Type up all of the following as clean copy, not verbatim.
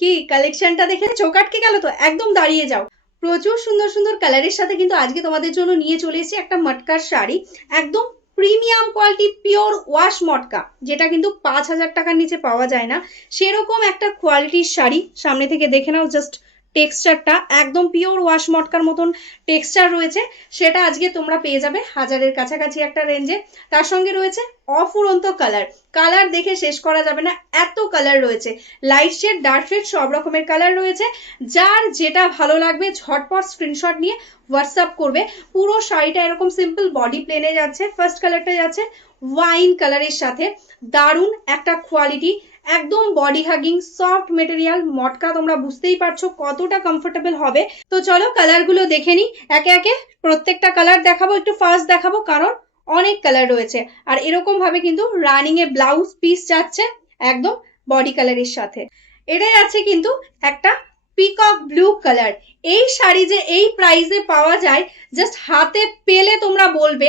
কি কালেকশনটা দেখে চোখ আটকে গেল তো? একদম দাঁড়িয়ে যাও। প্রচুর সুন্দর সুন্দর কালারের সাথে কিন্তু আজকে তোমাদের জন্য নিয়ে চলে এসেছি একটা মটকার শাড়ি। একদম প্রিমিয়াম কোয়ালিটি পিওর ওয়াশ মটকা, যেটা কিন্তু 5,000 টাকার নিচে পাওয়া যায় না। সেরকম একটা কোয়ালিটির শাড়ি। সামনে থেকে দেখে নাও জাস্ট টেক্সচারটা, একদম পিওর ওয়াশ মটকার মতন টেক্সচার রয়েছে। সেটা আজকে তোমরা পেয়ে যাবে 1000-এর কাছাকাছি একটা রেঞ্জে। তার সঙ্গে রয়েছে অফুরন্ত কালার। কালার দেখে শেষ করা যাবে না, এত কালার রয়েছে। লাইট শেড, ডার্ক শেড, সব রকমের কালার রয়েছে। যার যেটা ভালো লাগবে ঝটপট স্ক্রিনশট নিয়ে হোয়াটসঅ্যাপ করবে। পুরো শাড়িটা এরকম সিম্পল বডি প্লেনে যাচ্ছে। ফার্স্ট কালারটা যাচ্ছে ওয়াইন কালারের সাথে, দারুণ একটা কোয়ালিটি, একদম বডি হাগিং সফট মেটেরিয়াল মটকা। তোমরা বুঝতেই পারছো কতটা কমফোর্টেবল হবে। তো চলো কালার গুলো দেখে নি একে একে। প্রত্যেকটা কালার দেখাবো, একটু ফার্স্ট দেখাবো কারণ অনেক কালার রয়েছে। আর এরকম ভাবে কিন্তু রানিং এ ব্লাউজ পিস যাচ্ছে একদম বডি কালারের সাথে। এটাই আছে কিন্তু একটা পিকক ব্লু কালার। এই শাড়ি যে এই প্রাইসে পাওয়া যায়, জাস্ট হাতে পেলে তোমরা বলবে,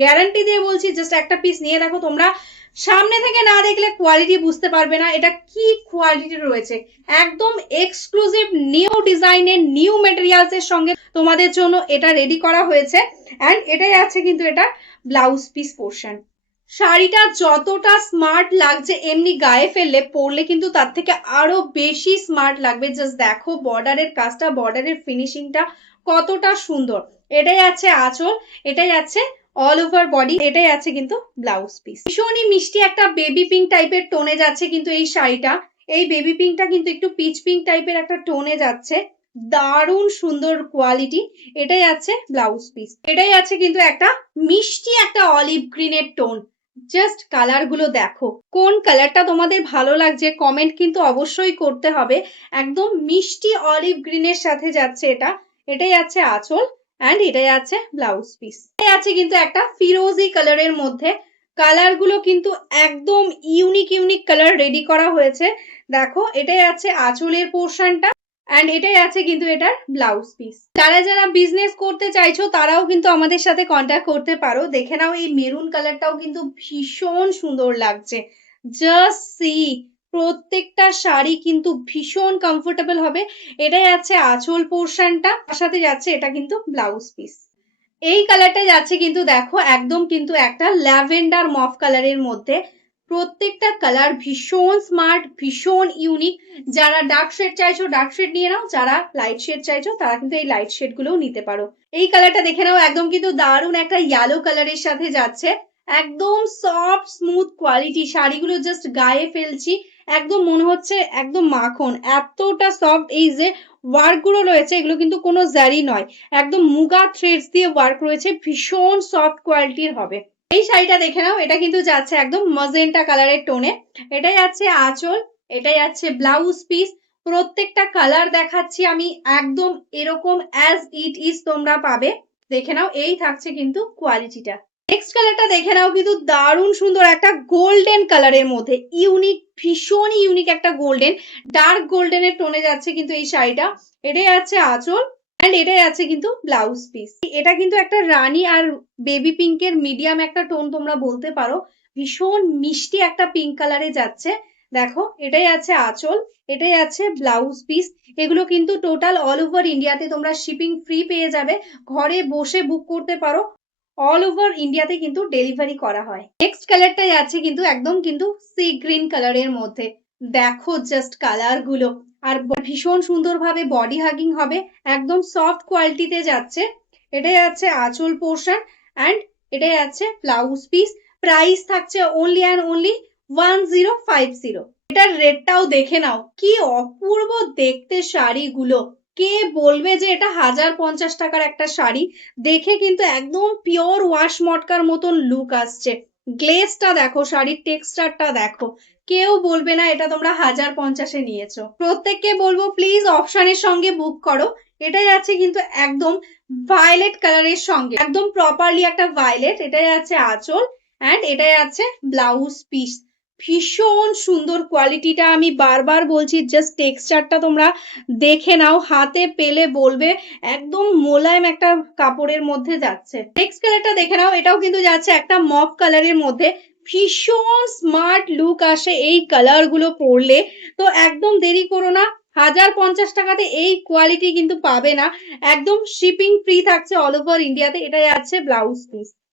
গ্যারান্টি দিয়ে বলছি, জাস্ট একটা পিস নিয়ে দেখো, তোমরা সামনে থেকে না দেখলে কোয়ালিটি বুঝতে পারবে না এটা কি কোয়ালিটি রয়েছে। একদম এক্সক্লুসিভ নিউ ডিজাইনের নিউ মেটেরিয়ালস এর সঙ্গে তোমাদের জন্য এটা রেডি করা হয়েছে। এন্ড এটাই আছে কিন্তু এটা ব্লাউজ পিস পোর্শন। শাড়িটা যতটা স্মার্ট লাগছে এমনি গায়ে ফেললে পরলে কিন্তু তার থেকে আরো বেশি স্মার্ট লাগবে। জাস্ট দেখো বর্ডারের কাজটা, বর্ডারের ফিনিশিংটা কতটা সুন্দর। এটাই আছে আঁচল, এটাই আছে অল ওভার বডি, এটাই আছে কিন্তু ব্লাউজ পিস। ভীষণই মিষ্টি একটা বেবি পিঙ্ক টাইপের টোনে যাচ্ছে কিন্তু এই শাড়িটা। এই বেবি পিঙ্কটা কিন্তু একটু পিচ পিঙ্ক টাইপের একটা টোনে যাচ্ছে, দারুণ সুন্দর কোয়ালিটি। এটাই আছে ব্লাউজ পিস। এটাই আছে কিন্তু একটা মিষ্টি একটা অলিভ গ্রিনের টোন। জাস্ট কালার গুলো দেখো, কোন কালারটা তোমাদের ভালো লাগছে কমেন্ট কিন্তু অবশ্যই করতে হবে। একদম মিষ্টি অলিভ গ্রিনের সাথে যাচ্ছে এটা। এটাই আছে আঁচল এন্ড এটাই আছে ব্লাউজ পিস। এটাই আছে কিন্তু একটা ফিরোজি কালারের মধ্যে। কালার গুলো কিন্তু একদম ইউনিক ইউনিক কালার রেডি করা হয়েছে। দেখো এটাই আছে আঁচলের পোর্শনটা এন্ড এটাই আছে কিন্তু এটার ব্লাউজ পিস। যারা যারা বিজনেস করতে চাইছো তারাও কিন্তু আমাদের সাথে কন্ট্যাক্ট করতে পারো। দেখে নাও এই মেরুন কালারটাও কিন্তু ভীষণ সুন্দর লাগছে। জাস্ট সি, প্রত্যেকটা শাড়ি কিন্তু ভীষণ কমফোর্টেবল হবে। এটাই আছে আঁচল পোর্শনটা, তার সাথে যাচ্ছে এটা কিন্তু ব্লাউজ পিস। এই কালারটা যাচ্ছে কিন্তু দেখো একদম কিন্তু একটা ল্যাভেন্ডার মফ কালারের মধ্যে। প্রত্যেকটা কালার ভীষণ স্মার্ট, ভীষণ ইউনিক। যারা ডার্ক শেড চাইছো ডার্ক শেড নিয়ে নাও, যারা লাইট শেড চাইছো তারা কিন্তু এই লাইট শেড গুলোও নিতে পারো। এই কালারটা দেখে নাও, একদম কিন্তু দারুণ একটা ইয়েলো কালারের সাথে যাচ্ছে। একদম সফট স্মুথ কোয়ালিটি, শাড়িগুলো জাস্ট গায়ে ফেলছি একদম মনে হচ্ছে একদম মাখন, এতটা সফট। এই যে ওয়ার্ক গুলো রয়েছে এগুলো কিন্তু কোনো জারি নয়, একদম মুগা থ্রেডস দিয়ে ওয়ার্ক রয়েছে, ভীষণ সফট কোয়ালিটির হবে। এই শাড়িটা দেখে নাও, এটা কিন্তু যাচ্ছে একদম মজেন্টা কালারের টোনে। এটাই আছে আঁচল, এটাই আছে ব্লাউজ পিস। প্রত্যেকটা কালার দেখাচ্ছি আমি একদম এরকম অ্যাজ ইট ইজ তোমরা পাবে। দেখে নাও এই থাকছে কিন্তু কোয়ালিটিটা। নেক্সট কালারটা দেখে নাও, কিন্তু দারুণ সুন্দর একটা গোল্ডেন কালারের মধ্যে, ইউনিক, ভীষণ ইউনিক একটা গোল্ডেন, ডার্ক গোল্ডেনের টোনে যাচ্ছে কিন্তু এই শাড়িটা। এটাই আছে আঁচল এন্ড এটাই আছে কিন্তু ব্লাউজ পিস। এটা কিন্তু একটা রানী আর বেবি পিঙ্কের মিডিয়াম একটা টোন তোমরা বলতে পারো। ভীষণ মিষ্টি একটা পিঙ্ক কালারে যাচ্ছে। দেখো এটাই আছে আঁচল, এটাই আছে ব্লাউজ পিস। এগুলো কিন্তু টোটাল অল ওভার ইন্ডিয়াতে তোমরা শিপিং ফ্রি পেয়ে যাবে। ঘরে বসে বুক করতে পারো, অল ওভার ইন্ডিয়াতে কিন্তু ডেলিভারি করা হয়। নেক্সট কালারটা যাচ্ছে কিন্তু একদম কিন্তু সি গ্রিন কালারের মধ্যে। দেখো জাস্ট কালার গুলো, আর ভীষণ সুন্দরভাবে বডি হাগিং হবে, একদম সফট কোয়ালিটিতে যাচ্ছে। এটাই আছে আঁচল পোর্শন এন্ড এটাই আছে ব্লাউজ পিস। প্রাইস থাকছে অনলি অ্যান্ড অনলি 1050। এটার রেটটাও দেখে নাও, কি অপূর্ব দেখতে শাড়িগুলো। কে বলবে যে এটা 1050 টাকার একটা শাড়ি? দেখে কিন্তু একদম পিওর ওয়াশ মটকার মতন লুক আসছে। গ্লেজটা দেখো, শাড়ির টেক্সচারটা দেখো, কেউ বলবে না এটা তোমরা 1050-এ নিয়েছো। প্রত্যেককে বলবো প্লিজ অপশনের সঙ্গে বুক করো। এটাই আছে কিন্তু একদম ভায়োলেট কালারের সঙ্গে, একদম প্রপারলি একটা ভায়োলেট। এটাই আছে আঁচল এন্ড এটাই আছে ব্লাউজ পিস। ভীষণ সুন্দর কোয়ালিটিটা, আমি বারবার বলছি, জাস্ট টেক্সচারটা তোমরা দেখে নাও, হাতে পেলে বলবে একদম মোলায়েম একটা কাপড়ের মধ্যে যাচ্ছে। নেক্সট কালারটা দেখে নাও, এটাও কিন্তু যাচ্ছে একটা মফ কালারের মধ্যে। ভীষণ স্মার্ট লুক আসে এই কালার গুলো পরলে। তো একদম দেরি করো না, 1050 টাকাতে এই কোয়ালিটি কিন্তু পাবে না। একদম শিপিং ফ্রি থাকছে অল ওভার ইন্ডিয়াতে। এটা যাচ্ছে ব্লাউজ পিস।